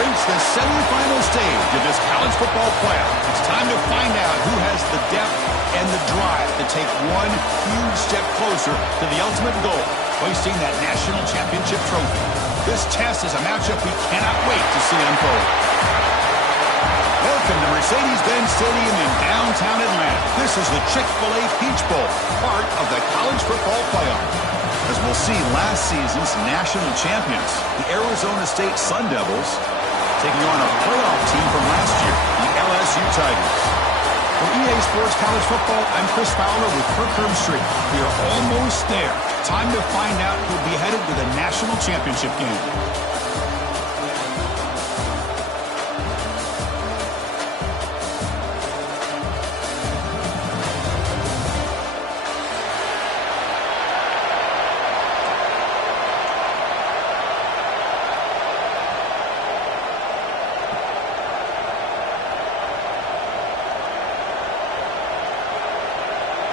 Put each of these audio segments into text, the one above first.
reached the semifinal stage of this college football playoff. It's time to find out who has the depth and the drive to take one huge step closer to the ultimate goal, hoisting that national championship trophy. This test is a matchup we cannot wait to see unfold. Welcome to Mercedes-Benz Stadium in downtown Atlanta. This is the Chick-fil-A Peach Bowl, part of the college football playoff. As we'll see, last season's national champions, the Arizona State Sun Devils, taking on a playoff team from last year, the LSU Tigers. For EA Sports College Football, I'm Chris Fowler with Kirk Herbstreit. We are almost there. Time to find out who'll be headed to the national championship game.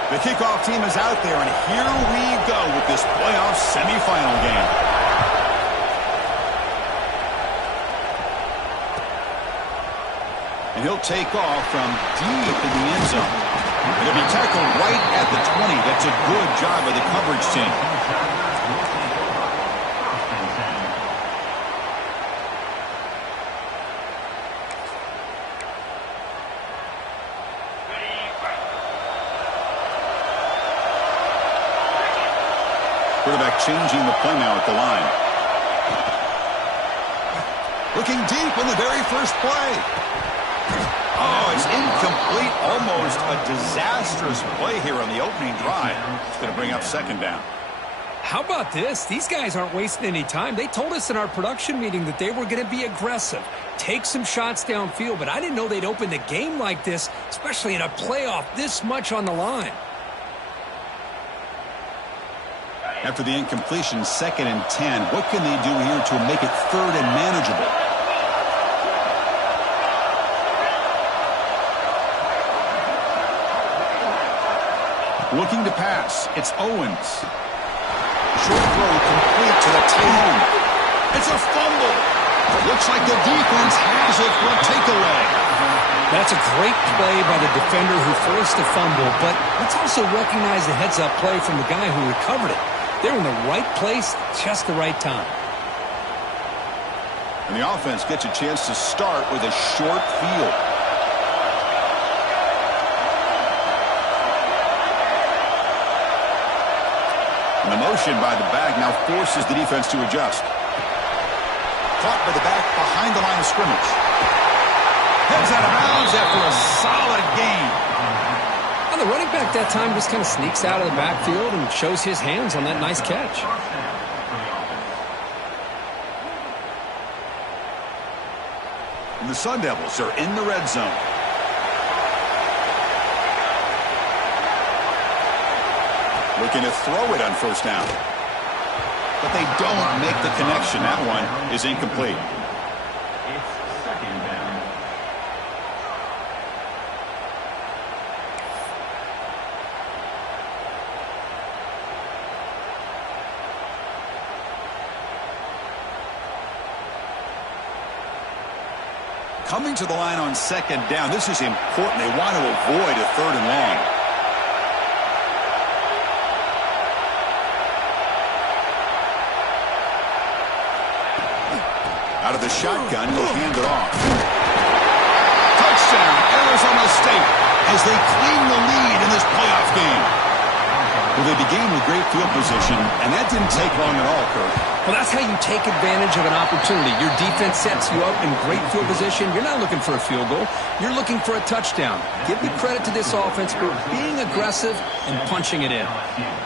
The kickoff team is out there, and here we go with this playoff semifinal game. And he'll take off from deep in the end zone. It'll be tackled right at the 20. That's a good job of the coverage team. Quarterback changing the play now at the line. Looking deep in the very first play. Oh, it's incomplete. Almost a disastrous play here on the opening drive. It's going to bring up second down. How about this? These guys aren't wasting any time. They told us in our production meeting that they were going to be aggressive, take some shots downfield, but I didn't know they'd open the game like this, especially in a playoff, this much on the line. After the incompletion, 2nd and 10. What can they do here to make it 3rd and manageable? Looking to pass. It's Owens. Short throw complete to the tight end. It's a fumble. Looks like the defense has it for a takeaway. That's a great play by the defender who forced the fumble, but let's also recognize the heads-up play from the guy who recovered it. They're in the right place, just the right time. And the offense gets a chance to start with a short field. And the motion by the back now forces the defense to adjust. Caught by the back behind the line of scrimmage. Heads out of bounds after a solid gain. The running back that time just kind of sneaks out of the backfield and shows his hands on that nice catch. And the Sun Devils are in the red zone. Looking to throw it on first down. But they don't make the connection. That one is incomplete. Coming to the line on 2nd down. This is important. They want to avoid a 3rd and long. Out of the shotgun, he'll hand it off. Touchdown, Arizona State, as they claim the lead in this playoff game. Well, they began with great field position, and that didn't take long at all, Kurt. Well, that's how you take advantage of an opportunity. Your defense sets you up in great field position. You're not looking for a field goal. You're looking for a touchdown. Give the credit to this offense for being aggressive and punching it in.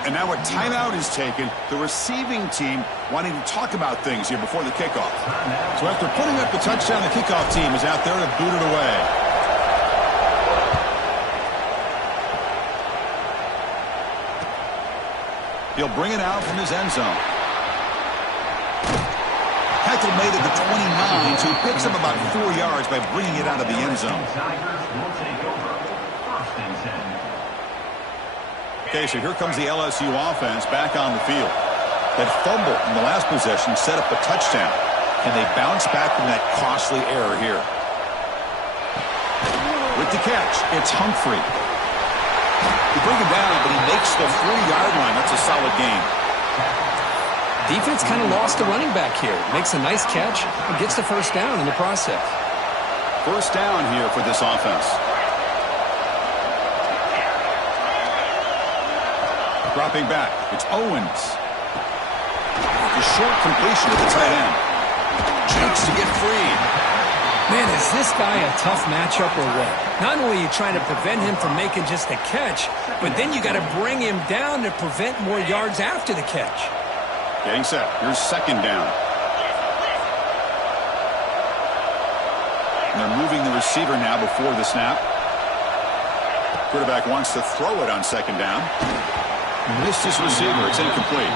And now a timeout is taken. The receiving team wanting to talk about things here before the kickoff. So after putting up the touchdown, the kickoff team is out there to boot it away. He'll bring it out from his end zone. Tackle made at the 29, so he picks up about 4 yards by bringing it out of the end zone. Okay, so here comes the LSU offense back on the field. That fumble in the last possession set up a touchdown. Can they bounce back from that costly error here? With the catch, it's Humphrey. You bring him down, but he makes the 40-yard line. That's a solid game. Defense kind of lost the running back here. Makes a nice catch and gets the first down in the process. First down here for this offense. Dropping back, it's Owens. A short completion to the tight end. Jakes to get free. Man, is this guy a tough matchup or what? Not only are you trying to prevent him from making just a catch, but then you got to bring him down to prevent more yards after the catch. Getting set. Here's second down. And they're moving the receiver now before the snap. Quarterback wants to throw it on second down. Missed his receiver. It's incomplete.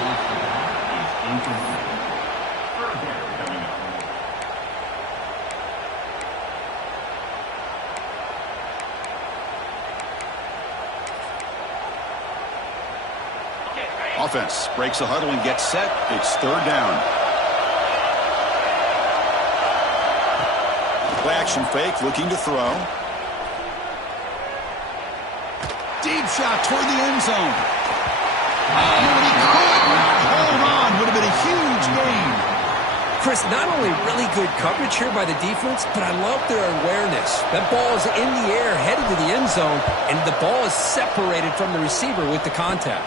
Offense breaks the huddle and gets set. It's third down. Play action fake, looking to throw. Deep shot toward the end zone. Oh, he could not hold on. Would have been a huge gain. Chris, not only really good coverage here by the defense, but I love their awareness. That ball is in the air, headed to the end zone, and the ball is separated from the receiver with the contact.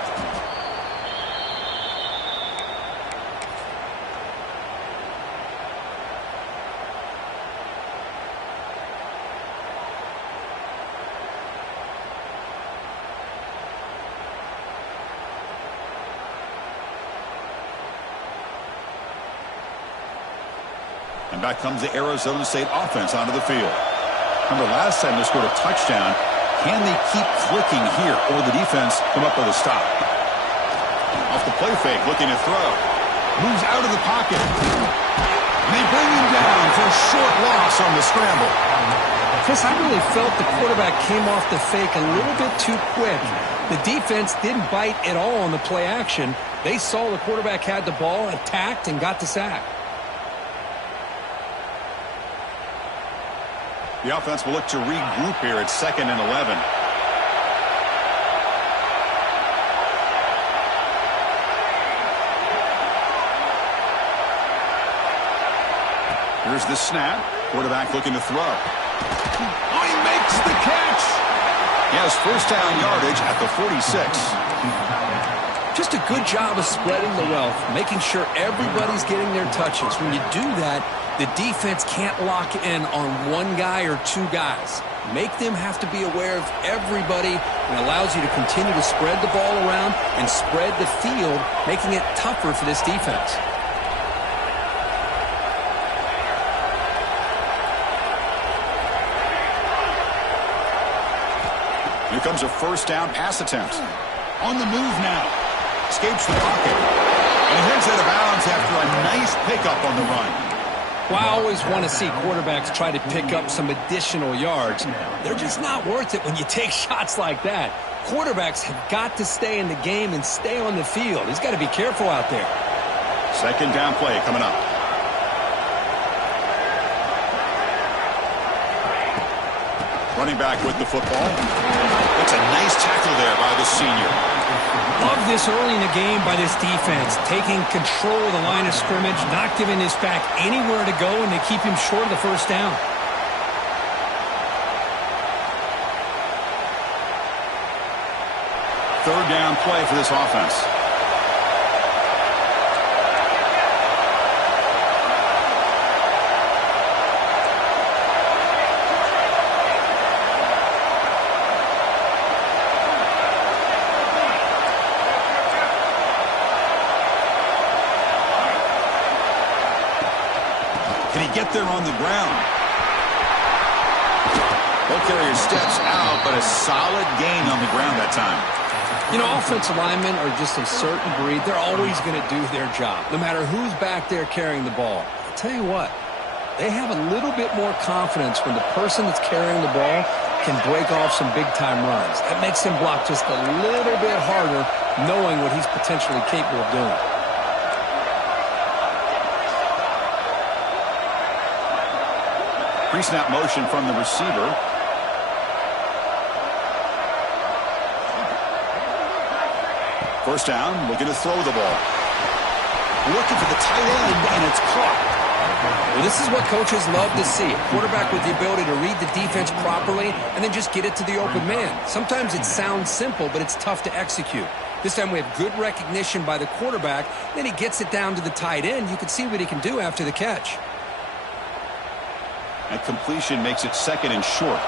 And back comes the Arizona State offense onto the field. Remember, last time they scored a touchdown. Can they keep clicking here, or the defense come up with a stop? Off the play fake, looking to throw. Moves out of the pocket. And they bring him down for a short loss on the scramble. Chris, I really felt the quarterback came off the fake a little bit too quick. The defense didn't bite at all on the play action. They saw the quarterback had the ball, attacked, and got the sack. The offense will look to regroup here at 2nd and 11. Here's the snap. Quarterback looking to throw. Oh, he makes the catch. He has first down yardage at the 46. Just a good job of spreading the wealth, making sure everybody's getting their touches. When you do that, the defense can't lock in on one guy or two guys. Make them have to be aware of everybody, and allows you to continue to spread the ball around and spread the field, making it tougher for this defense. Here comes a first down pass attempt. On the move now. Escapes the pocket. And he heads out of bounds after a nice pickup on the run. Well, I always want to see quarterbacks try to pick up some additional yards. They're just not worth it when you take shots like that. Quarterbacks have got to stay in the game and stay on the field. He's got to be careful out there. Second down play coming up. Running back with the football. That's a nice tackle there by the senior. Love this early in the game by this defense, taking control of the line of scrimmage, not giving this back anywhere to go, and they keep him short of the first down. Third down play for this offense. Can he get there on the ground? Ball carrier steps out, but a solid gain on the ground that time. You know, offensive linemen are just a certain breed. They're always going to do their job, no matter who's back there carrying the ball. I'll tell you what, they have a little bit more confidence when the person that's carrying the ball can break off some big-time runs. That makes him block just a little bit harder, knowing what he's potentially capable of doing. Pre-snap motion from the receiver. First down, looking to throw the ball. Looking for the tight end, and it's caught. Well, this is what coaches love to see. A quarterback with the ability to read the defense properly and then just get it to the open man. Sometimes it sounds simple, but it's tough to execute. This time we have good recognition by the quarterback. Then he gets it down to the tight end. You can see what he can do after the catch. That completion makes it 2nd and short.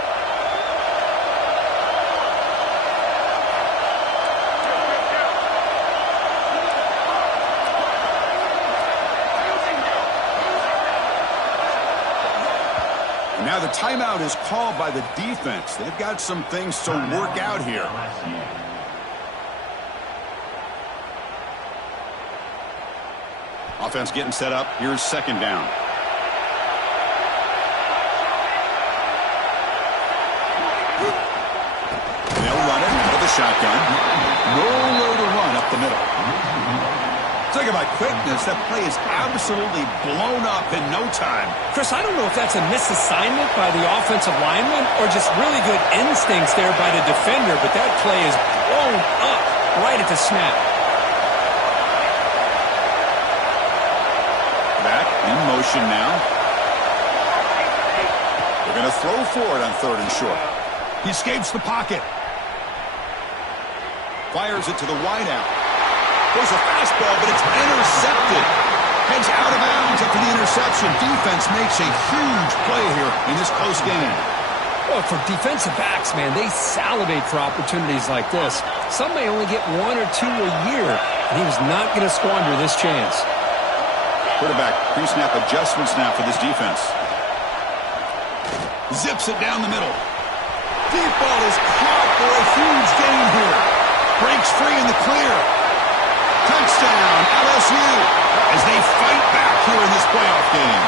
Now the timeout is called by the defense. They've got some things to work out here. Offense getting set up. Here's 2nd down. They'll run it out of the shotgun. Nowhere to run up the middle. Talk about quickness. That play is absolutely blown up in no time. Chris, I don't know if that's a misassignment by the offensive lineman or just really good instincts there by the defender, but that play is blown up right at the snap. Back in motion now. They're going to throw for it on 3rd and short. He escapes the pocket. Fires it to the wideout. There's a fastball, but it's intercepted. Heads out of bounds after the interception. Defense makes a huge play here in this close game. Well, for defensive backs, man, they salivate for opportunities like this. Some may only get 1 or 2 a year, and he was not going to squander this chance. Quarterback pre-snap adjustment snap for this defense. Zips it down the middle. Deep ball is caught for a huge gain here. Breaks free in the clear. Touchdown, LSU, as they fight back here in this playoff game.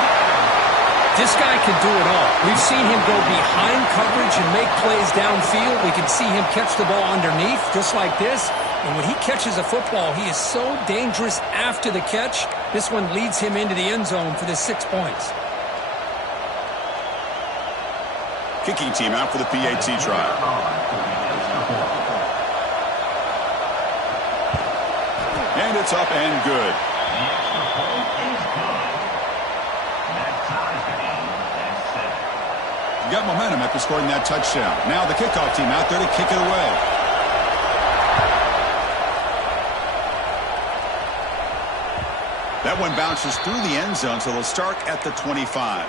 This guy can do it all. We've seen him go behind coverage and make plays downfield. We can see him catch the ball underneath, just like this. And when he catches a football, he is so dangerous after the catch. This one leads him into the end zone for the 6 points. Kicking team out for the PAT trial. And it's up and good. Got momentum after scoring that touchdown. Now the kickoff team out there to kick it away. That one bounces through the end zone, so they'll start at the 25.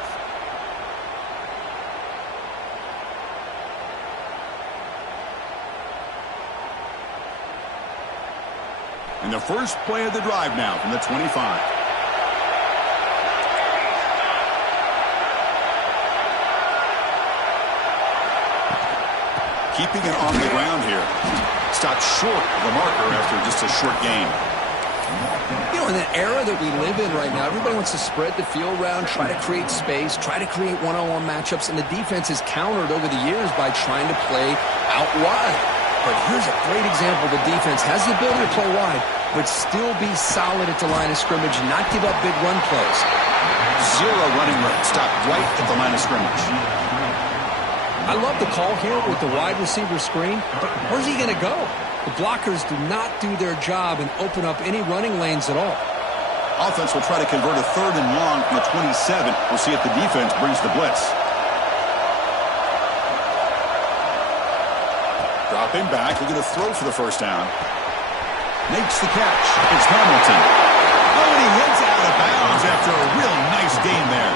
And the first play of the drive now from the 25. Keeping it on the ground here. Stopped short of the marker after just a short game. You know, in the era that we live in right now, everybody wants to spread the field around, try to create space, try to create one-on-one matchups, and the defense is countered over the years by trying to play out wide. But here's a great example. The defense has the ability to play wide, but still be solid at the line of scrimmage and not give up big run plays. Zero running room. Stopped right at the line of scrimmage. I love the call here with the wide receiver screen, but where's he going to go? The blockers do not do their job and open up any running lanes at all. Offense will try to convert a 3rd and long from the 27. We'll see if the defense brings the blitz. Dropping back, looking to throw for the first down. Makes the catch. It's Hamilton. Oh, and he heads out of bounds after a real nice gain there.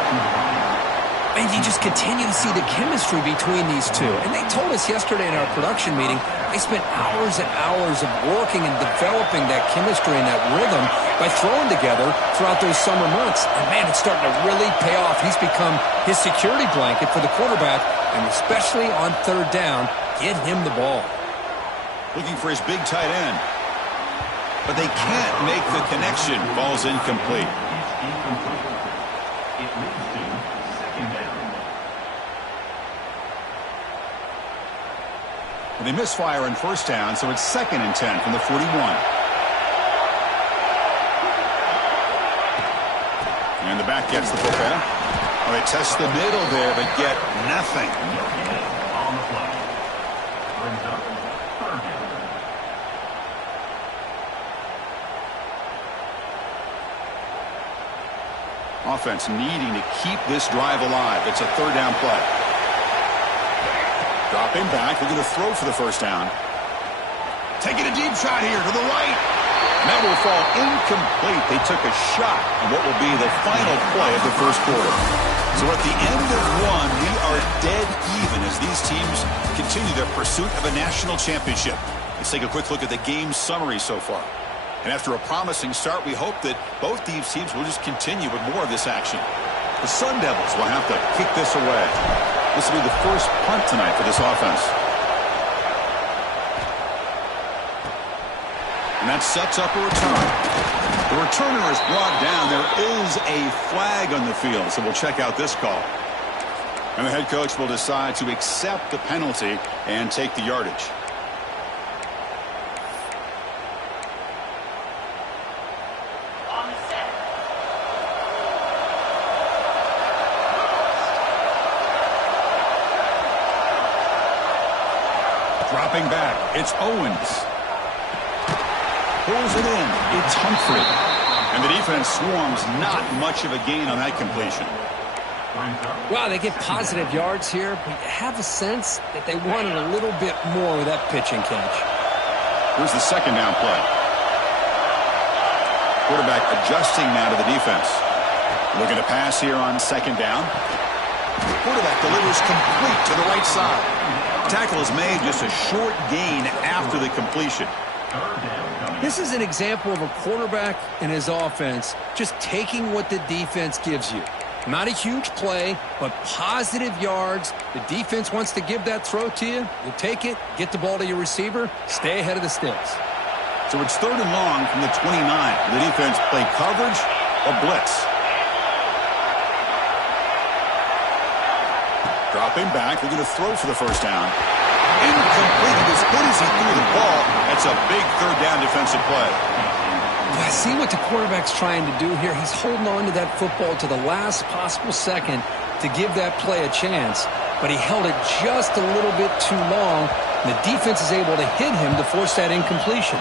And you just continue to see the chemistry between these two. And they told us yesterday in our production meeting, they spent hours and hours of working and developing that chemistry and that rhythm by throwing together throughout those summer months. And, man, it's starting to really pay off. He's become his security blanket for the quarterback, and especially on 3rd down, get him the ball. Looking for his big tight end. But they can't make the connection. Ball's incomplete. They misfire on first down, so it's 2nd and 10 from the 41. And the back gets the football. Well, they test the middle there, but get nothing. On the play. Brings up third down. Offense needing to keep this drive alive. It's a third down play. Dropping back, looking to throw for the first down. Taking a deep shot here to the right. And that will fall incomplete. They took a shot on what will be the final play of the first quarter. So at the end of one, we are dead even as these teams continue their pursuit of a national championship. Let's take a quick look at the game summary so far. And after a promising start, we hope that both these teams will just continue with more of this action. The Sun Devils will have to kick this away. This will be the first punt tonight for this offense. And that sets up a return. The returner is brought down. There is a flag on the field, so we'll check out this call. And the head coach will decide to accept the penalty and take the yardage. Dropping back, it's Owens. Pulls it in, it's Humphrey. And the defense swarms, not much of a gain on that completion. Wow, they get positive yards here, but you have a sense that they wanted a little bit more with that pitch and catch. Here's the second down play. Quarterback adjusting now to the defense. Looking to pass here on second down. Quarterback delivers complete to the right side. Tackle is made, just a short gain after the completion. This is an example of a quarterback and his offense just taking what the defense gives you. Not a huge play, but positive yards. The defense wants to give that throw to you. You take it, get the ball to your receiver, stay ahead of the sticks. So it's third and long from the 29. The defense play coverage or blitz. Dropping back, they're going to throw for the first down. Incomplete. As good as he threw the ball, that's a big third down defensive play. I see what the quarterback's trying to do here. He's holding on to that football to the last possible second to give that play a chance, but he held it just a little bit too long, and the defense is able to hit him to force that incompletion.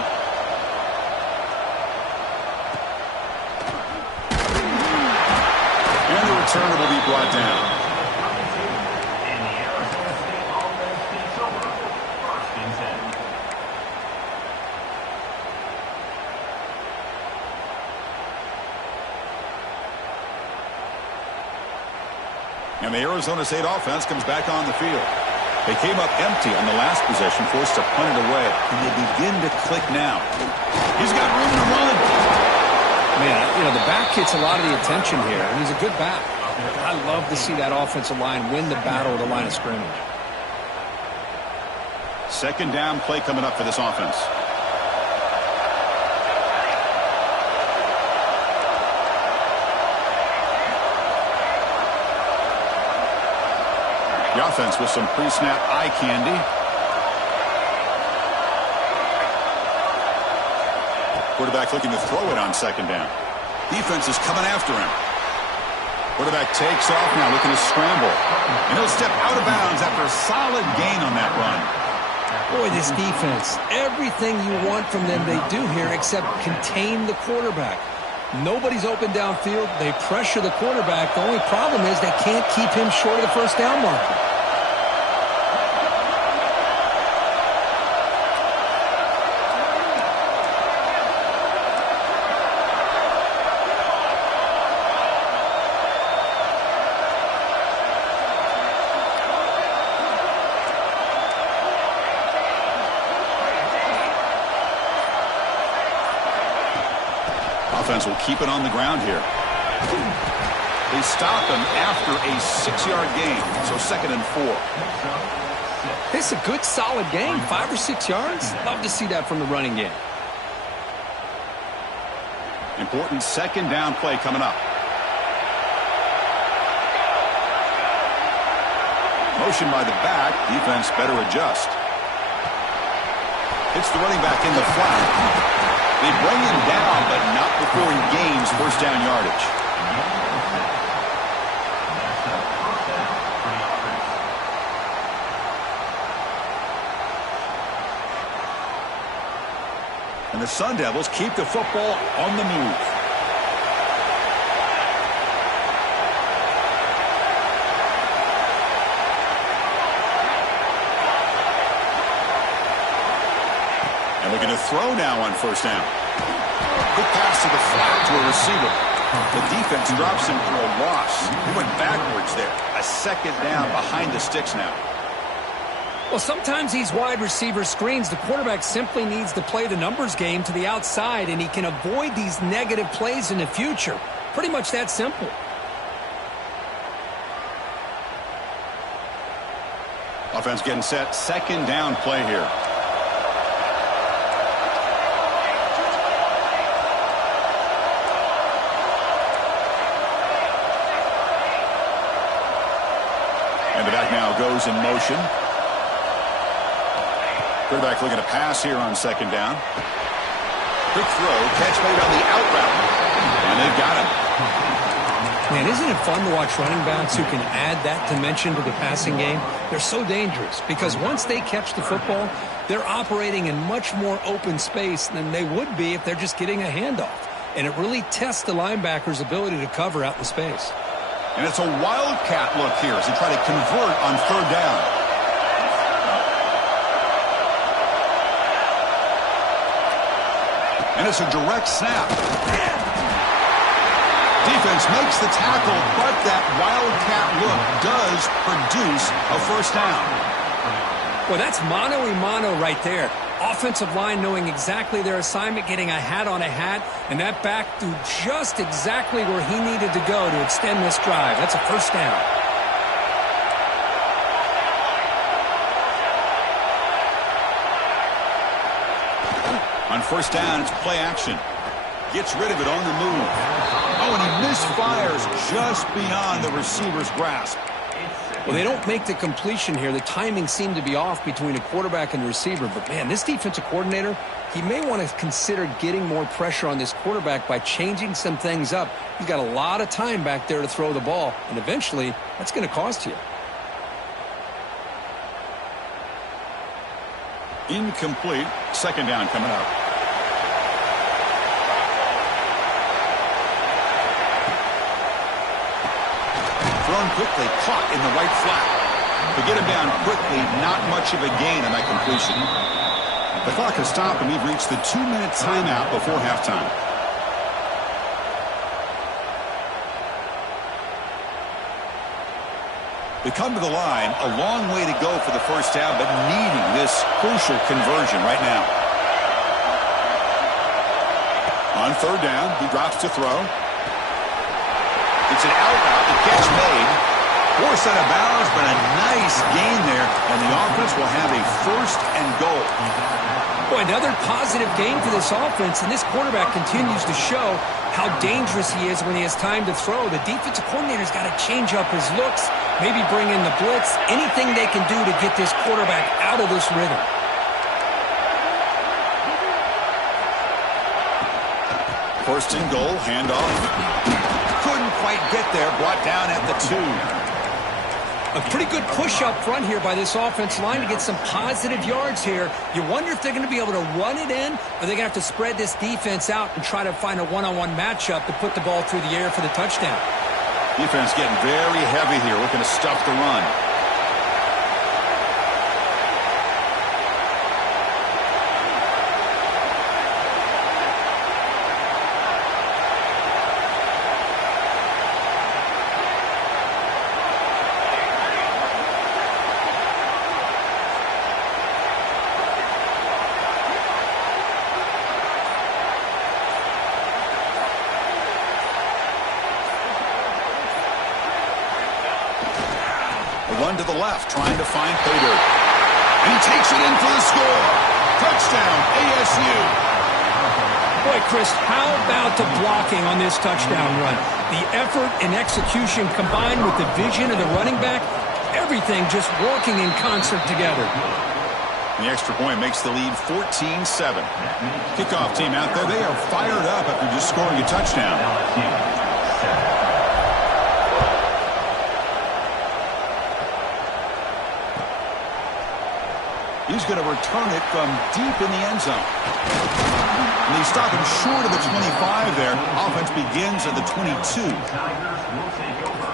And the returner will be brought down. And the Arizona State offense comes back on the field. They came up empty on the last possession, forced to punt it away. And they begin to click now. He's got room to run. Man, you know, the back gets a lot of the attention here, and he's a good back. I love to see that offensive line win the battle at the line of scrimmage. Second down play coming up for this offense. The offense with some pre-snap eye candy. Quarterback looking to throw it on second down. Defense is coming after him. Quarterback takes off now, looking to scramble. And he'll step out of bounds after a solid gain on that run. Boy, this defense, everything you want from them they do here except contain the quarterback. Nobody's open downfield. They pressure the quarterback. The only problem is they can't keep him short of the first down marker. Offense will keep it on the ground here. They stop him after a 6-yard gain, so second and 4. It's a good, solid game, 5 or 6 yards. Love to see that from the running game. Important second down play coming up. Motion by the back, defense better adjust. Hits the running back in the flat. They bring him down, but not before he gains first down yardage. the Sun Devils keep the football on the move. And looking to throw now on first down. Good pass to the flat to a receiver. The defense drops him for a loss. He went backwards there. A second down behind the sticks now. Well, sometimes these wide receiver screens, the quarterback simply needs to play the numbers game to the outside, and he can avoid these negative plays in the future. Pretty much that simple. Offense getting set. Second down play here. And the back now goes in motion. Quarterback looking to pass here on second down. Quick throw. Catch made on the out route. And they've got him. Man, isn't it fun to watch running backs who can add that dimension to the passing game? They're so dangerous because once they catch the football, they're operating in much more open space than they would be if they're just getting a handoff. And it really tests the linebacker's ability to cover out in space. And it's a wildcat look here as they try to convert on third down. And it's a direct snap. Defense makes the tackle, but that wildcat look does produce a first down. Well, that's mano-a-mano right there. Offensive line knowing exactly their assignment, getting a hat on a hat, and that back threw just exactly where he needed to go to extend this drive. That's a first down. On first down, it's play action. Gets rid of it on the move. Oh, and he misfires just beyond the receiver's grasp. Well, they don't make the completion here. The timing seemed to be off between a quarterback and the receiver. But, man, this defensive coordinator, he may want to consider getting more pressure on this quarterback by changing some things up. He's got a lot of time back there to throw the ball, and eventually that's going to cost you. Incomplete. Second down coming up. Thrown quickly, caught in the right flat. To get him down quickly, not much of a gain on that completion. The clock has stopped, and we've reached the 2-minute timeout before halftime. They come to the line, a long way to go for the first down, but needing this crucial conversion right now. On third down, he drops to throw. It's an out route, the catch made. Forced out of bounds, but a nice gain there, and the offense will have a first and goal. Boy, another positive game for this offense, and this quarterback continues to show how dangerous he is when he has time to throw. The defensive coordinator's got to change up his looks, maybe bring in the blitz, anything they can do to get this quarterback out of this rhythm. First and goal, handoff. Couldn't quite get there, brought down at the 2. A pretty good push up front here by this offense line to get some positive yards here. You wonder if they're going to be able to run it in, or they're going to have to spread this defense out and try to find a one-on-one matchup to put the ball through the air for the touchdown. Defense getting very heavy here, looking to stuff the run. Run to the left, trying to find pay dirt. And he takes it in for the score. Touchdown, ASU. Boy, Chris, how about the blocking on this touchdown run? The effort and execution combined with the vision of the running back, everything just working in concert together. The extra point makes the lead 14-7. Kickoff team out there, they are fired up after just scoring a touchdown. He's going to return it from deep in the end zone. And they stop him short of the 25 there. Offense begins at the 22. Tigers will take over.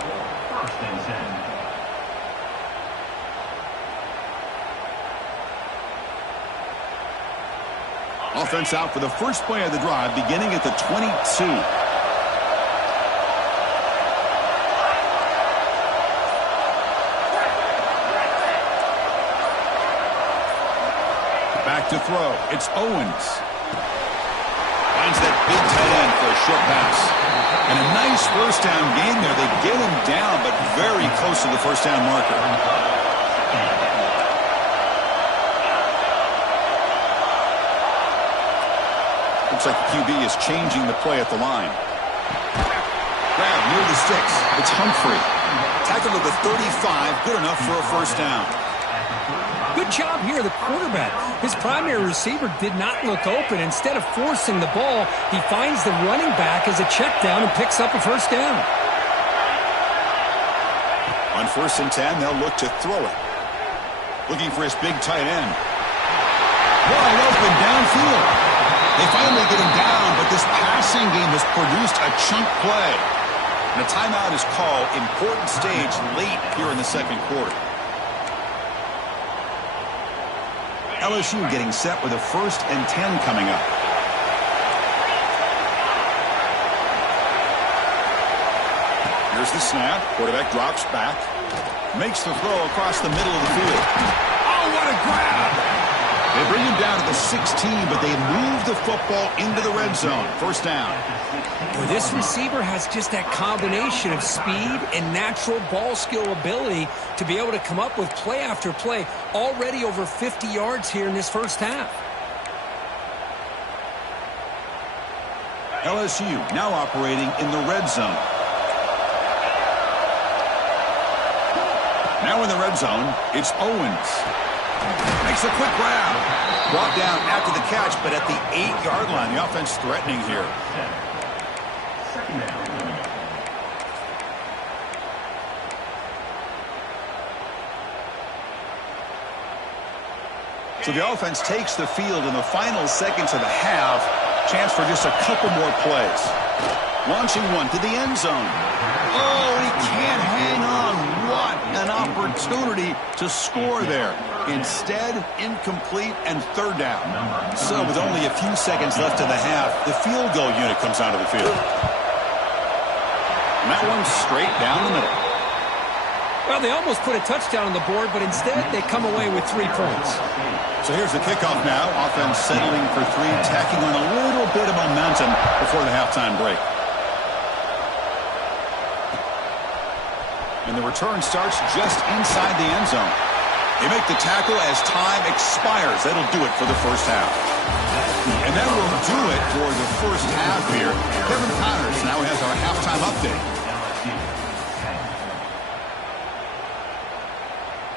First and 10. Offense out for the first play of the drive, beginning at the 22. Back to throw. It's Owens. Finds that big tight end for a short pass. And a nice first down game there. They get him down, but very close to the first down marker. Looks like the QB is changing the play at the line. Grab near the sticks. It's Humphrey. Tackled at the 35. Good enough for a first down. Good job here, the quarterback. His primary receiver did not look open. Instead of forcing the ball, he finds the running back as a check down and picks up a first down. On first and 10, they'll look to throw it. Looking for his big tight end. Wide open downfield. They finally get him down, but this passing game has produced a chunk play. And a timeout is called. Important stage late here in the second quarter. LSU getting set with a first and 10 coming up. Here's the snap. Quarterback drops back. Makes the throw across the middle of the field. Oh, what a grab! They bring him down to the 16, but they move the football into the red zone. First down. Well, this receiver has just that combination of speed and natural ball skill ability to be able to come up with play after play. Already over 50 yards here in this first half. LSU now operating in the red zone. Now in the red zone, it's Owens. Makes a quick grab. Brought down after the catch, but at the 8-yard line. The offense threatening here. Second down. So the offense takes the field in the final seconds of the half. Chance for just a couple more plays. Launching one to the end zone. Oh, he can't hang on. What an opportunity to score there. Instead, incomplete and third down. So with only a few seconds left in the half, the field goal unit comes out of the field. And that one's straight down the middle. Well, they almost put a touchdown on the board, but instead they come away with 3 points. So here's the kickoff now. Offense settling for 3, tacking on a little bit of momentum before the halftime break. And the return starts just inside the end zone. They make the tackle as time expires. That'll do it for the first half. And that will do it for the first half here. Kevin Connors now has our halftime update.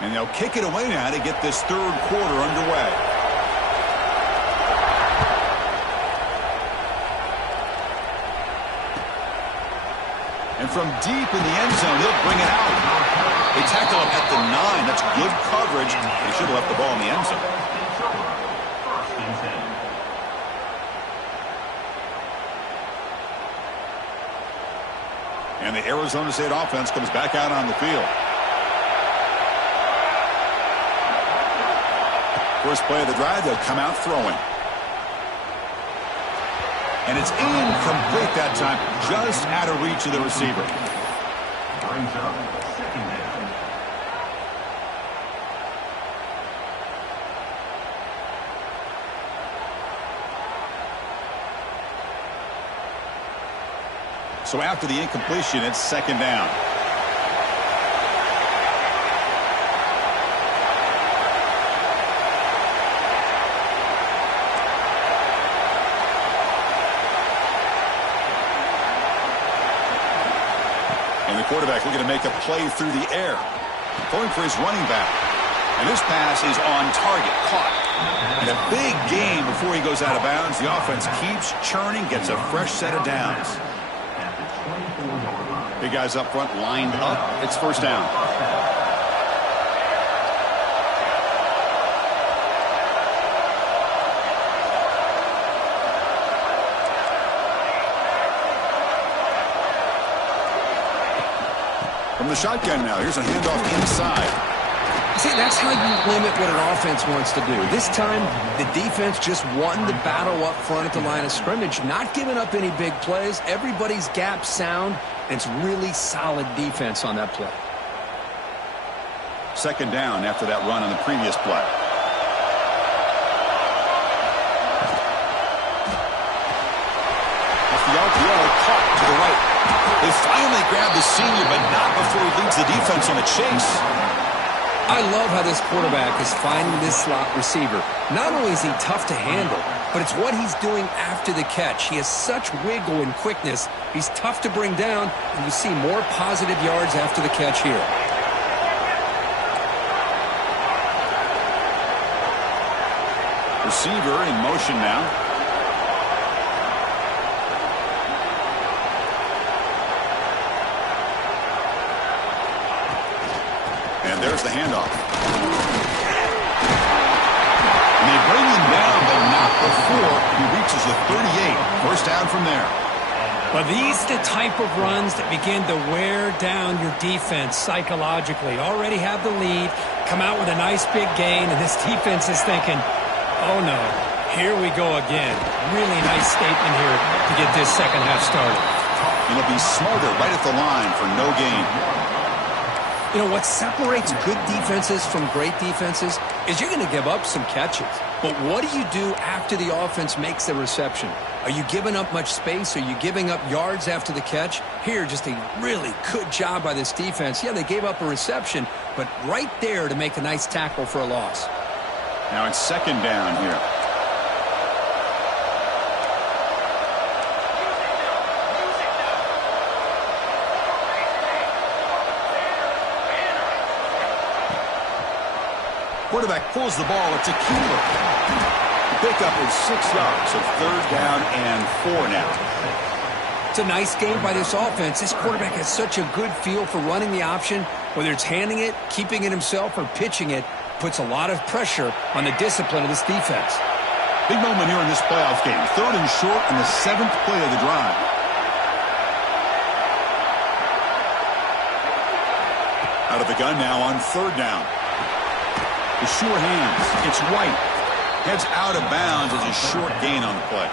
And they'll kick it away now to get this third quarter underway. And from deep in the end zone, they'll bring it out. They tackle him at the 9. That's good coverage. They should have left the ball in the end zone. First and 10. And the Arizona State offense comes back out on the field. First play of the drive, they'll come out throwing. And it's incomplete that time, just out of reach of the receiver. Brings up second down. So after the incompletion, it's second down. Quarterback looking to make a play through the air. Going for his running back. And this pass is on target. Caught. And a big gain before he goes out of bounds. The offense keeps churning, gets a fresh set of downs. Big guys up front lined up. It's first down. From the shotgun now, here's a handoff inside. See, that's how you limit what an offense wants to do. This time, the defense just won the battle up front at the line of scrimmage, not giving up any big plays. Everybody's gap sound, and it's really solid defense on that play. Second down after that run on the previous play. Off the RPO, caught to the right. They finally grab the senior, but not before he leads the defense on a chase. I love how this quarterback is finding this slot receiver. Not only is he tough to handle, but it's what he's doing after the catch. He has such wiggle and quickness. He's tough to bring down, and you see more positive yards after the catch here. Receiver in motion now. And there's the handoff. And they bring him down, but not before he reaches the 38. First down from there. But these are the type of runs that begin to wear down your defense psychologically. Already have the lead, come out with a nice big gain, and this defense is thinking, oh no, here we go again. Really nice statement here to get this second half started. And he'll be smarter right at the line for no gain. You know, what separates good defenses from great defenses is you're going to give up some catches. But what do you do after the offense makes the reception? Are you giving up much space? Are you giving up yards after the catch? Here, just a really good job by this defense. Yeah, they gave up a reception, but right there to make a nice tackle for a loss. Now it's second down here. Quarterback pulls the ball. It's a keeper. The pickup is 6 yards, so third down and 4 now. It's a nice game by this offense. This quarterback has such a good feel for running the option. Whether it's handing it, keeping it himself, or pitching it, puts a lot of pressure on the discipline of this defense. Big moment here in this playoff game. Third and short in the 7th play of the drive. Out of the gun now on third down. The sure hands. It's White. Heads out of bounds as a short gain on the play.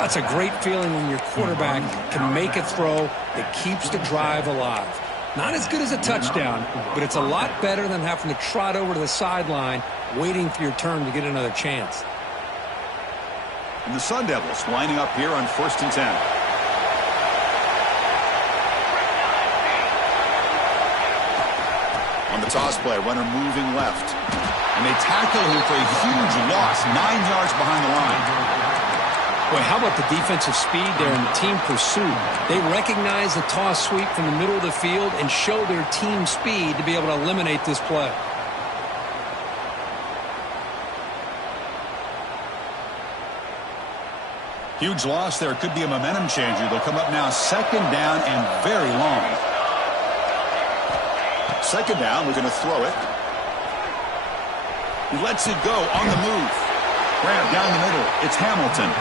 That's a great feeling when your quarterback can make a throw that keeps the drive alive. Not as good as a touchdown, but it's a lot better than having to trot over to the sideline waiting for your turn to get another chance. And the Sun Devils lining up here on 1st and 10. On the toss play, runner moving left. And they tackle him for a huge loss, 9 yards behind the line. Boy, how about the defensive speed there in the team pursuit? They recognize the toss sweep from the middle of the field and show their team speed to be able to eliminate this play. Huge loss there. Could be a momentum changer. They'll come up now second down and very long. Second down, we're going to throw it. He lets it go on the move. Grab down the middle. It's Hamilton.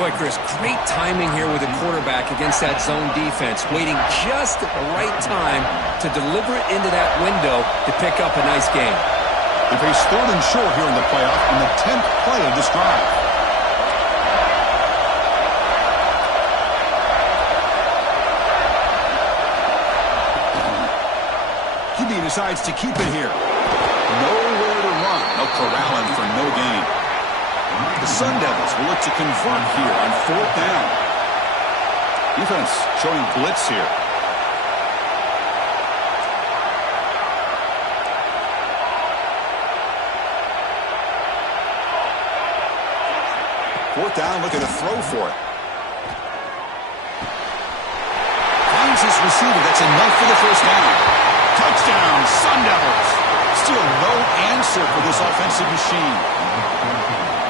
Boy, Chris, great timing here with the quarterback against that zone defense, waiting just at the right time to deliver it into that window to pick up a nice gain. They face third and short here in the playoff in the 10th play of this drive. QB decides to keep it here. Nowhere to run. They'll corral him for no gain. The Sun Devils will look to convert here on 4th down. Defense showing blitz here. Fourth down, looking to throw for it. Finds his receiver. That's enough for the first down. Touchdown, Sun Devils. Still no answer for this offensive machine.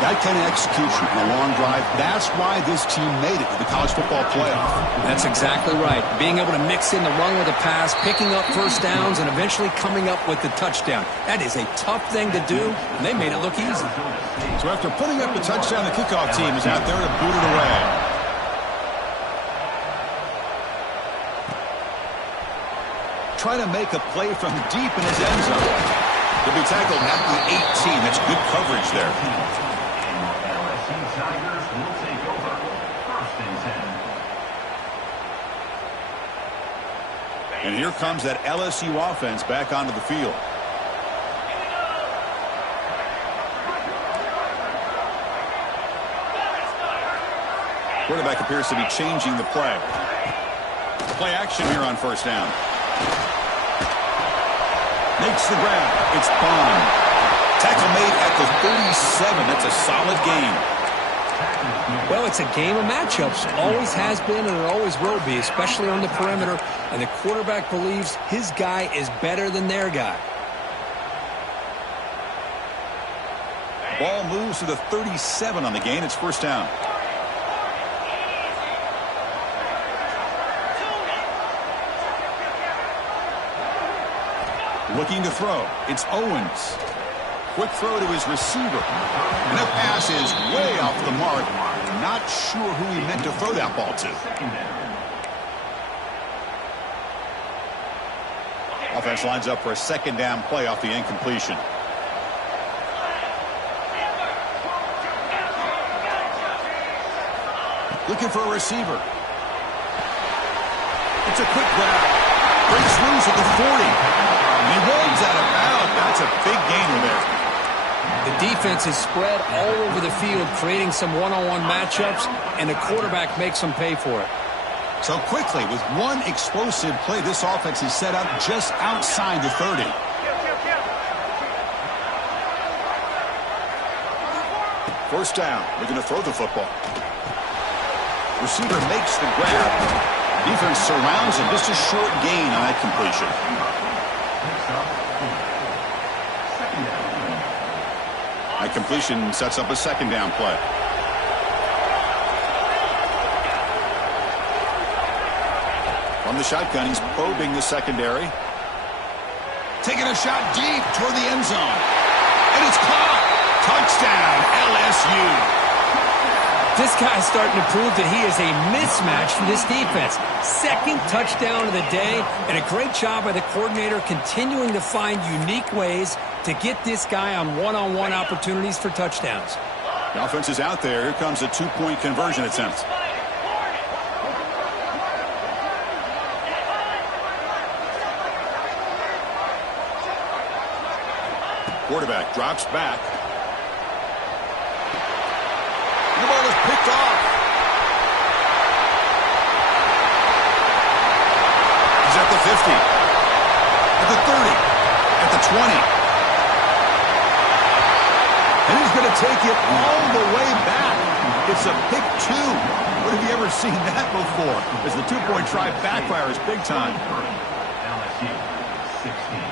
That kind of execution on a long drive, that's why this team made it to the college football playoff. That's exactly right. Being able to mix in the run with the pass, picking up first downs, and eventually coming up with the touchdown. That is a tough thing to do, and they made it look easy. So after putting up the touchdown, the kickoff team is out there to boot it away. trying to make a play from deep in his end zone. He'll be tackled at the 18. That's good coverage there. And LSU Tigers will take over. 1st and 10. And here comes that LSU offense back onto the field. Quarterback appears to be changing the play. Play action here on 1st down. Makes the grab. It's Bond. Tackle made at the 37. That's a solid gain. Well, it's a game of matchups. Always has been and it always will be, especially on the perimeter. And the quarterback believes his guy is better than their guy. Ball moves to the 37 on the gain. It's 1st down. Looking to throw. It's Owens. Quick throw to his receiver. And that pass is way off the mark. Not sure who he meant to throw that ball to. Offense lines up for a 2nd down play off the incompletion. Looking for a receiver. It's a quick grab. Breaks loose at the 40. And he rolls out of bounds. That's a big gainer there. The defense is spread all over the field, creating some one-on-one matchups, and the quarterback makes them pay for it. So quickly, with one explosive play, this offense is set up just outside the 30. First down, looking to throw the football. Receiver makes the grab. Defense surrounds him. Just a short gain on that completion. That completion sets up a 2nd down play. From the shotgun, he's probing the secondary. Taking a shot deep toward the end zone. And it's caught. Touchdown, LSU. This guy's starting to prove that he is a mismatch for this defense. 2nd touchdown of the day, and a great job by the coordinator continuing to find unique ways to get this guy on one-on-one opportunities for touchdowns. The offense is out there. Here comes a 2-point conversion attempt. Quarterback drops back. The ball is picked off. He's at the 50. At the 30. At the 20. And he's going to take it all the way back. It's a pick 2. What have you ever seen that before? As the 2-point try backfires big time. LSU 16.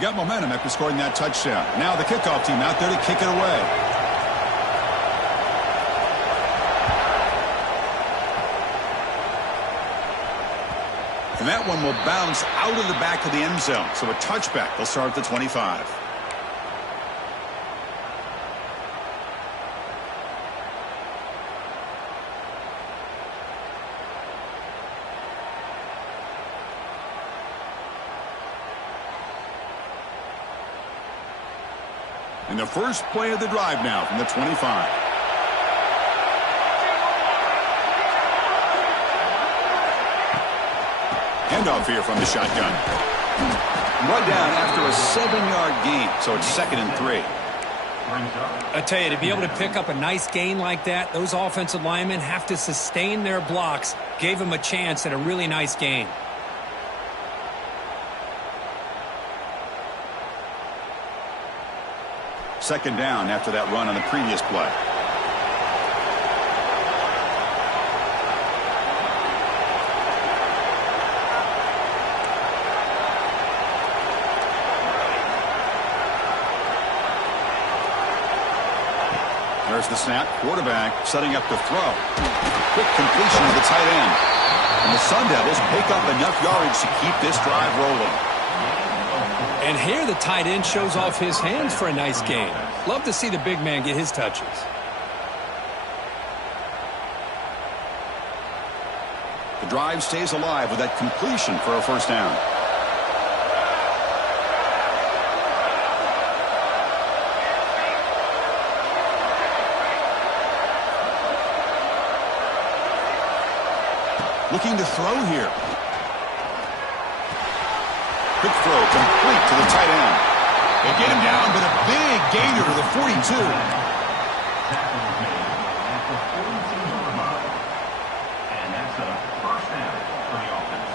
Got momentum after scoring that touchdown. Now the kickoff team out there to kick it away. And that one will bounce out of the back of the end zone. So a touchback. They'll start at the 25. And the first play of the drive now from the 25. Handoff here from the shotgun. Run down after a 7-yard gain, so it's 2nd and 3. I tell you, to be able to pick up a nice gain like that, those offensive linemen have to sustain their blocks. Gave them a chance at a really nice gain. Second down after that run on the previous play. There's the snap. Quarterback setting up to throw. Quick completion to the tight end. And the Sun Devils pick up enough yardage to keep this drive rolling. And here the tight end shows off his hands for a nice gain. Love to see the big man get his touches. The drive stays alive with that completion for a first down. Looking to throw here. Quick throw complete to the tight end. They get him down, but a big gainer to the 42. Tackle was made at the 42-yard line. And that's a first down for the offense.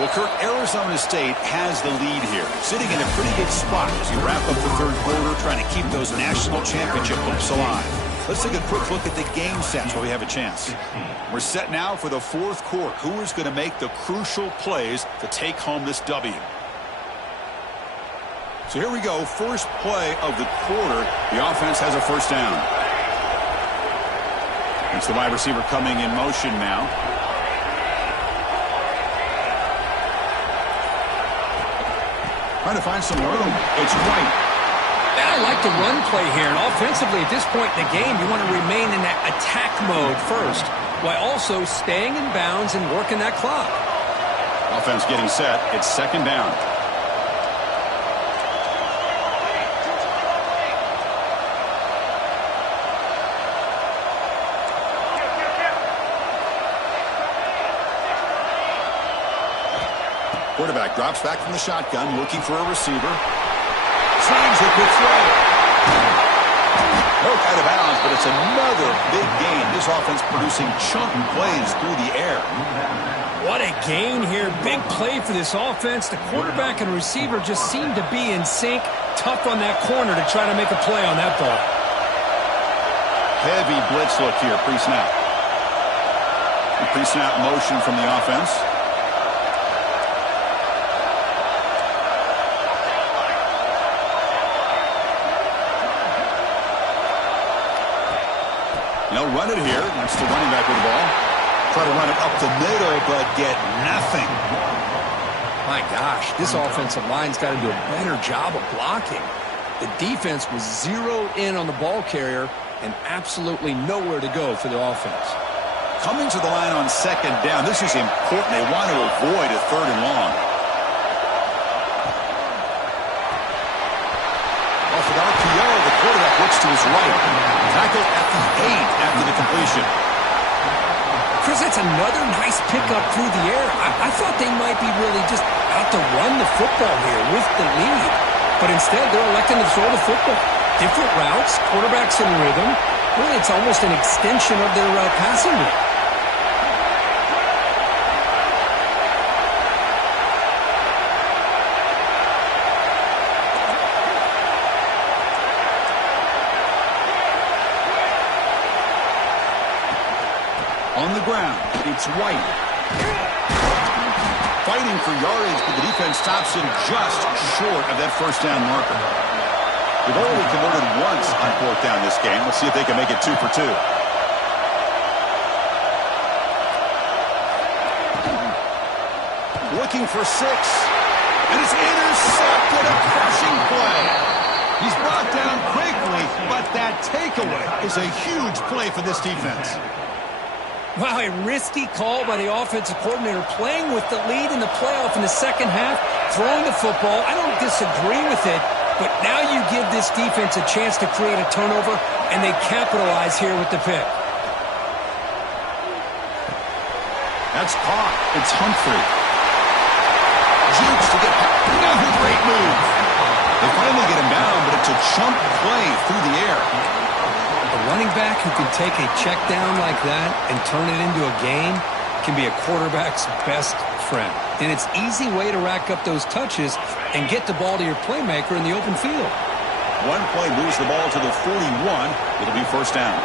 Well, Kirk, Arizona State has the lead here, sitting in a pretty good spot as you wrap up the third quarter, trying to keep those national championship hopes alive. Let's take a quick look at the game stats while we have a chance. We're set now for the fourth quarter. Who is going to make the crucial plays to take home this W? So here we go. First play of the quarter. The offense has a first down. It's the wide receiver coming in motion now. Trying to find some room. It's White. I like the run play here. And offensively, at this point in the game, you want to remain in that attack mode first, while also staying in bounds and working that clock. Offense getting set. It's second down. Quarterback drops back from the shotgun, looking for a receiver. Slings a good throw. Broke out of bounds, but it's another big gain. This offense producing chunk plays through the air. What a gain here. Big play for this offense. The quarterback and receiver just seem to be in sync. Tough on that corner to try to make a play on that ball. Heavy blitz look here, pre-snap. Pre-snap motion from the offense. They'll run it here. That's the running back with the ball. Try to run it up the middle, but get nothing. My gosh, this offensive line's got to do a better job of blocking. The defense was zeroed in on the ball carrier and absolutely nowhere to go for the offense. Coming to the line on second down. This is important. They want to avoid a third and long. Off an RPO, the quarterback looks to his right. Tackled at the 8 after the completion. Chris, that's another nice pickup through the air. I thought they might be really just out to run the football here with the lead. But instead, they're electing to throw the football. Different routes, quarterbacks in rhythm. Really, it's almost an extension of their passing game. On the ground, it's White. Fighting for yardage, but the defense stops him just short of that first down marker. They've only converted once on fourth down this game. Let's see if they can make it 2 for 2. Looking for 6. And it's intercepted, a crushing play. He's brought down quickly, but that takeaway is a huge play for this defense. Wow, a risky call by the offensive coordinator, playing with the lead in the playoff in the second half, throwing the football. I don't disagree with it, but now you give this defense a chance to create a turnover, and they capitalize here with the pick. That's caught. It's Humphrey. Jukes to get back. Another great move. They finally get him down, but it's a chunk play through the air. A running back who can take a check down like that and turn it into a game can be a quarterback's best friend. And it's an easy way to rack up those touches and get the ball to your playmaker in the open field. One play moves the ball to the 41. It'll be first down.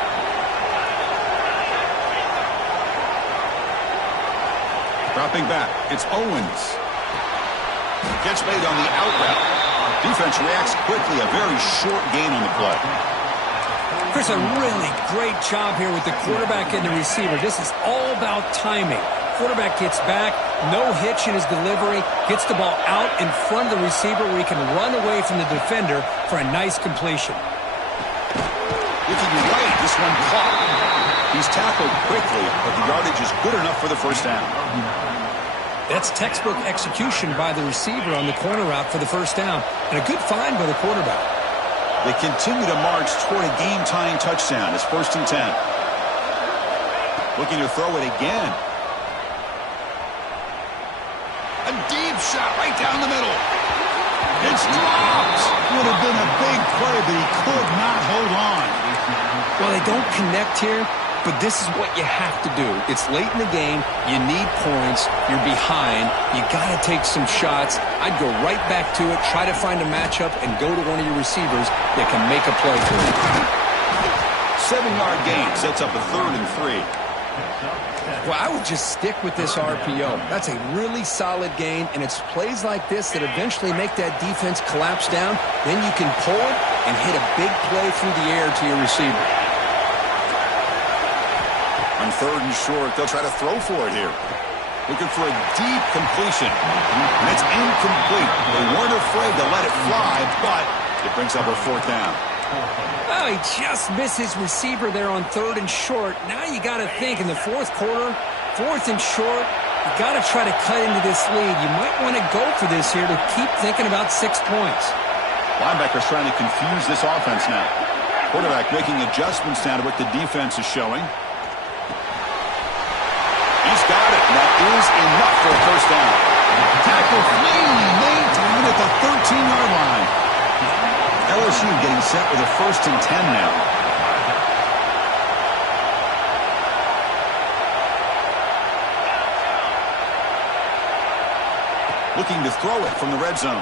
Dropping back, it's Owens. Gets made on the out route. Defense reacts quickly, a very short gain on the play. Chris, a really great job here with the quarterback and the receiver. This is all about timing. Quarterback gets back, no hitch in his delivery, gets the ball out in front of the receiver where he can run away from the defender for a nice completion. Looking right, this one caught. He's tackled quickly, but the yardage is good enough for the first down. That's textbook execution by the receiver on the corner route for the first down, and a good find by the quarterback. They continue to march toward a game-tying touchdown. It's 1st and 10. Looking to throw it again. A deep shot right down the middle. It's dropped. Would have been a big play, but he could not hold on. Well, they don't connect here, but this is what you have to do. It's late in the game. You need points. You're behind. You got to take some shots. I'd go right back to it, try to find a matchup, and go to one of your receivers that can make a play for you. 7-yard gain sets up a 3rd and 3. Well, I would just stick with this RPO. That's a really solid gain, and it's plays like this that eventually make that defense collapse down. Then you can pull it and hit a big play through the air to your receiver. On 3rd and short, they'll try to throw for it here. Looking for a deep completion. And it's incomplete. They weren't afraid to let it fly, but it brings up a 4th down. Oh, he just missed his receiver there on 3rd and short. Now you got to think in the 4th quarter, 4th and short, you got to try to cut into this lead. You might want to go for this here to keep thinking about 6 points. Linebackers trying to confuse this offense now. Quarterback making adjustments now to what the defense is showing. He's got it. That is enough for a first down. Tackle made down at the 13-yard line. LSU getting set with a 1st and 10 now. Looking to throw it from the red zone.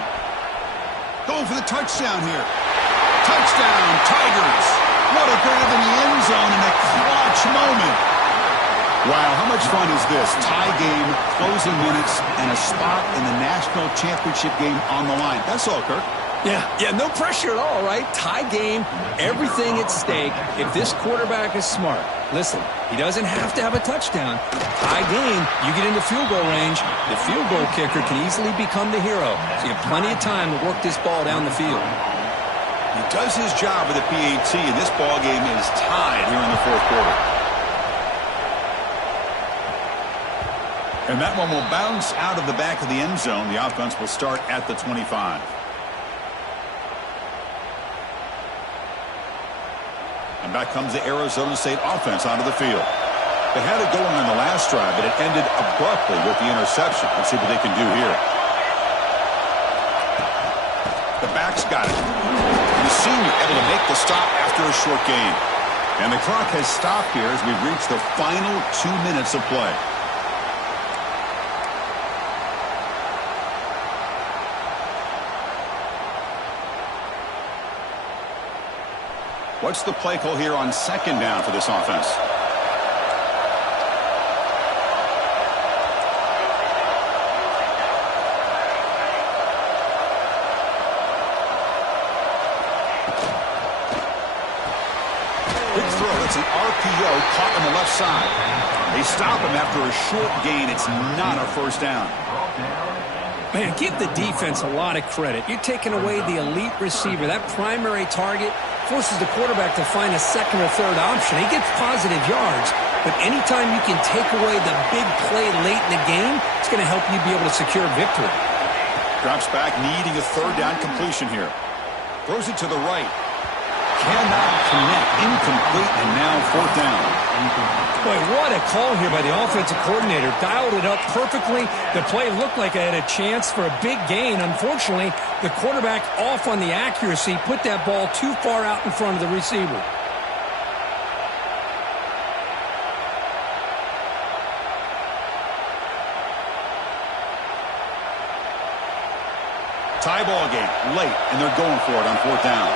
Going for the touchdown here. Touchdown, Tigers. What a grab in the end zone in a clutch moment. Wow, how much fun is this? Tie game, closing minutes, and a spot in the national championship game on the line. That's all, Kirk. Yeah, no pressure at all, right? Tie game, everything at stake. If this quarterback is smart, listen, he doesn't have to have a touchdown. Tie game, you get into field goal range, the field goal kicker can easily become the hero. So you have plenty of time to work this ball down the field. He does his job with the PAT, and this ball game is tied here in the 4th quarter. And that one will bounce out of the back of the end zone. The offense will start at the 25. And back comes the Arizona State offense onto the field. They had it going on the last drive, but it ended abruptly with the interception. Let's see what they can do here. The back's got it. And the senior able to make the stop after a short gain. And the clock has stopped here as we've reached the final 2 minutes of play. What's the play call here on 2nd down for this offense? Quick throw. That's an RPO caught on the left side. They stop him after a short gain. It's not a first down. Man, give the defense a lot of credit. You're taking away the elite receiver. That primary target forces the quarterback to find a 2nd or 3rd option. He gets positive yards, but anytime you can take away the big play late in the game, it's going to help you be able to secure victory. Drops back, needing a 3rd down completion here. Throws it to the right. Cannot connect. Incomplete, and now 4th down. Boy, what a call here by the offensive coordinator. Dialed it up perfectly. The play looked like it had a chance for a big gain. Unfortunately, the quarterback off on the accuracy, put that ball too far out in front of the receiver. Tie ball game late, and they're going for it on 4th down.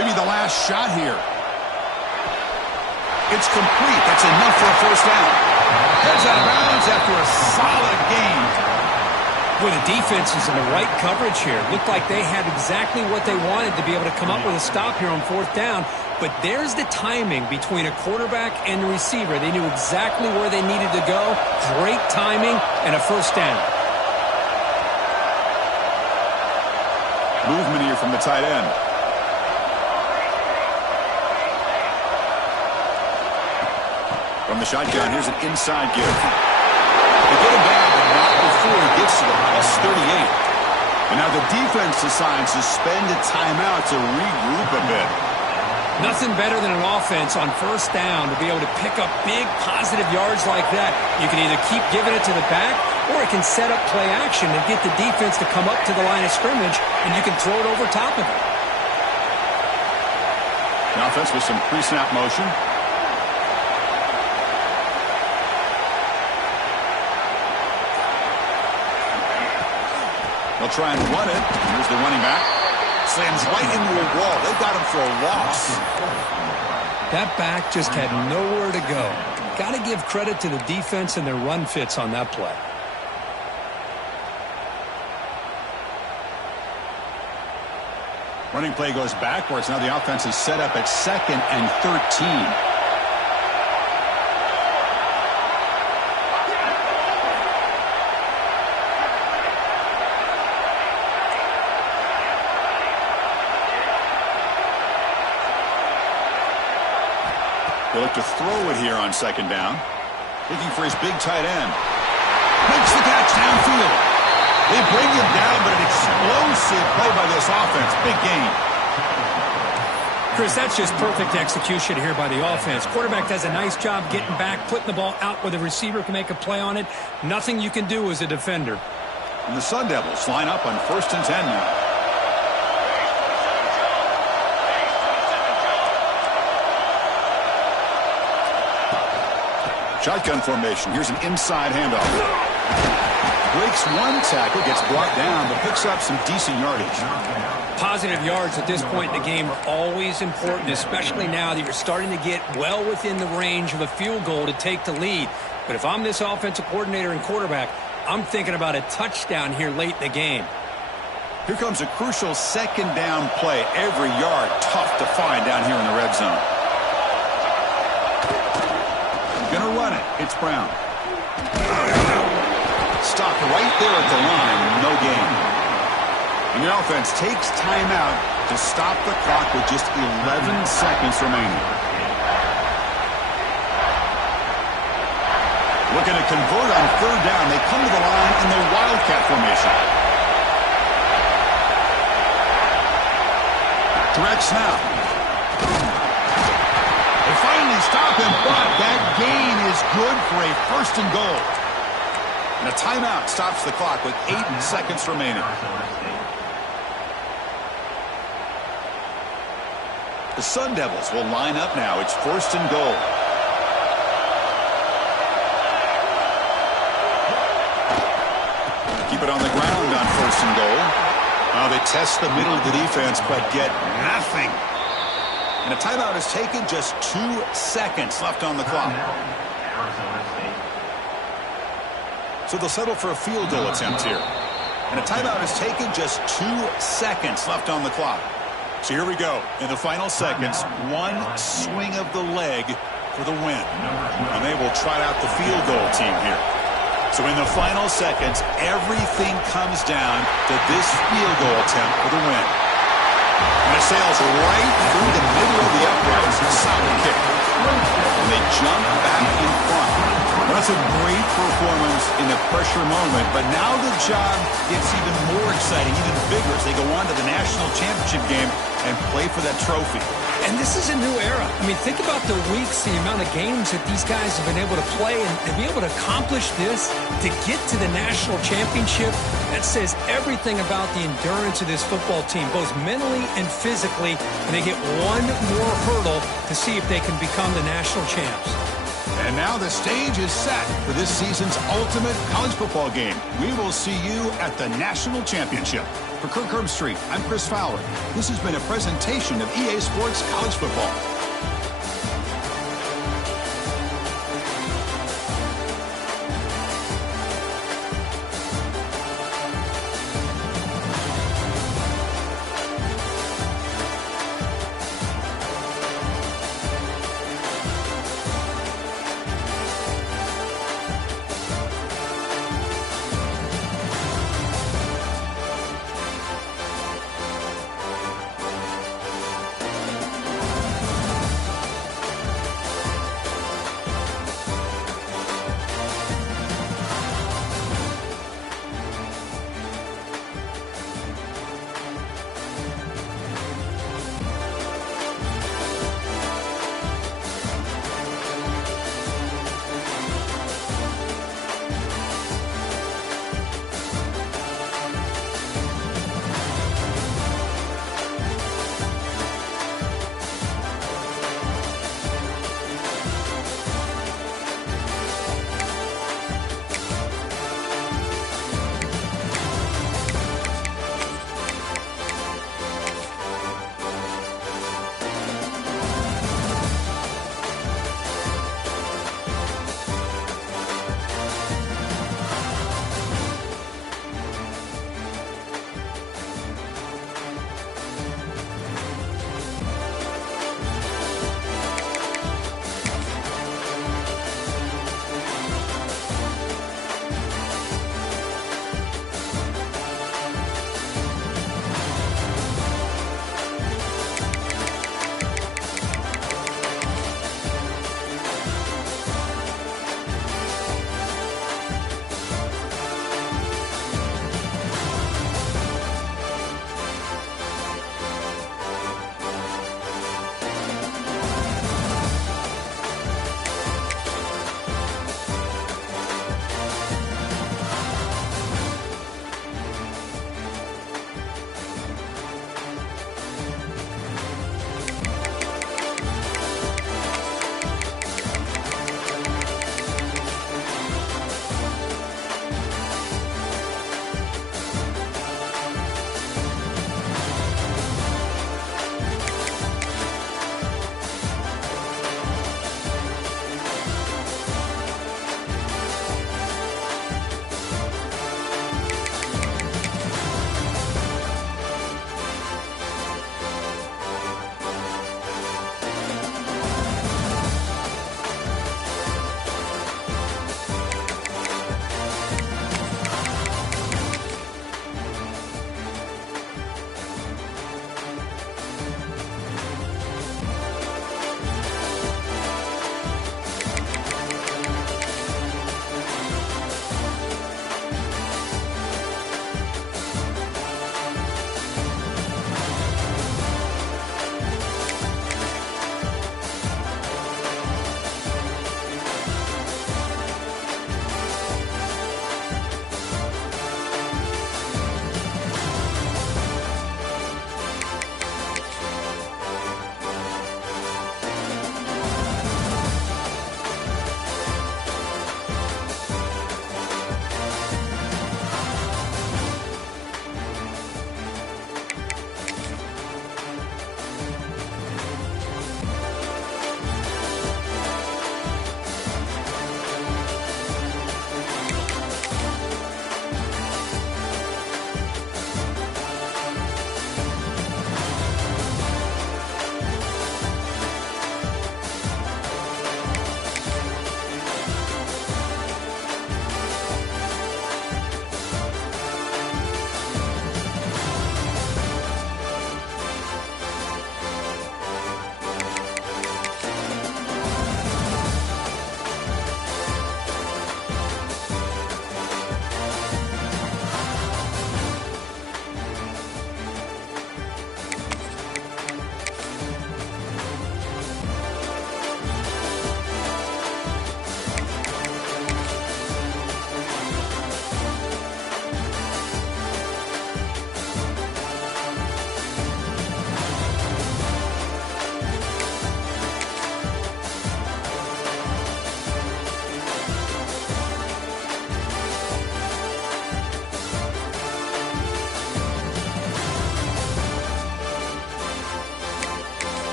Maybe the last shot here. It's complete. That's enough for a first down. Heads out of bounds after a solid gain. Well, the defense is in the right coverage here. Looked like they had exactly what they wanted to be able to come up with a stop here on fourth down. But there's the timing between a quarterback and the receiver. They knew exactly where they needed to go. Great timing and a first down. Movement here from the tight end. From the shotgun, here's an inside give. They get him back, but not before he gets to the minus 38. And now the defense decides to spend a timeout to regroup a bit. Nothing better than an offense on first down to be able to pick up big positive yards like that. You can either keep giving it to the back, or it can set up play action and get the defense to come up to the line of scrimmage, and you can throw it over top of it. The offense with some pre-snap motion. They'll try and run it. Here's the running back. Slams right into a wall. They got him for a loss. That back just had nowhere to go. Got to give credit to the defense and their run fits on that play. Running play goes backwards. Now the offense is set up at 2nd and 13. He'll look to throw it here on 2nd down. Looking for his big tight end. Makes the catch downfield. They bring him down, but an explosive play by this offense. Big gain. Chris, that's just perfect execution here by the offense. Quarterback does a nice job getting back, putting the ball out where the receiver can make a play on it. Nothing you can do as a defender. And the Sun Devils line up on 1st and 10 now. Shotgun formation. Here's an inside handoff. Breaks one tackle, gets brought down, but picks up some decent yardage. Positive yards at this point in the game are always important, especially now that you're starting to get well within the range of a field goal to take the lead. But if I'm this offensive coordinator and quarterback, I'm thinking about a touchdown here late in the game. Here comes a crucial 2nd down play. Every yard tough to find down here in the red zone. Gonna run it. It's Brown. Stopped right there at the line. No gain. And the offense takes timeout to stop the clock with just 11 seconds remaining. Looking to convert on 3rd down. They come to the line in the Wildcat formation. Direct snap. They finally stop him, but that gain is good for a 1st and goal. And a timeout stops the clock with 8 seconds remaining. The Sun Devils will line up now. It's 1st and goal. Keep it on the ground on 1st and goal. Now they test the middle of the defense, but get nothing. And a timeout is taken, just 2 seconds left on the clock. So they'll settle for a field goal attempt here. And a timeout is taken, just 2 seconds left on the clock. So here we go. In the final seconds, one swing of the leg for the win. And they will try out the field goal team here. So in the final seconds, everything comes down to this field goal attempt for the win. And it sails right through the middle of the uprights. A solid kick. And they jump back in front. Well, that's a great performance in the pressure moment. But now the job gets even more exciting, even bigger as they go on to the national championship game and play for that trophy. And this is a new era. I mean, think about the weeks, the amount of games that these guys have been able to play, and to be able to accomplish this, to get to the national championship, that says everything about the endurance of this football team, both mentally and physically, and they get one more hurdle to see if they can become the national champs. And now the stage is set for this season's ultimate college football game. We will see you at the National Championship. For Kirk Herbstreit, I'm Chris Fowler. This has been a presentation of EA Sports College Football.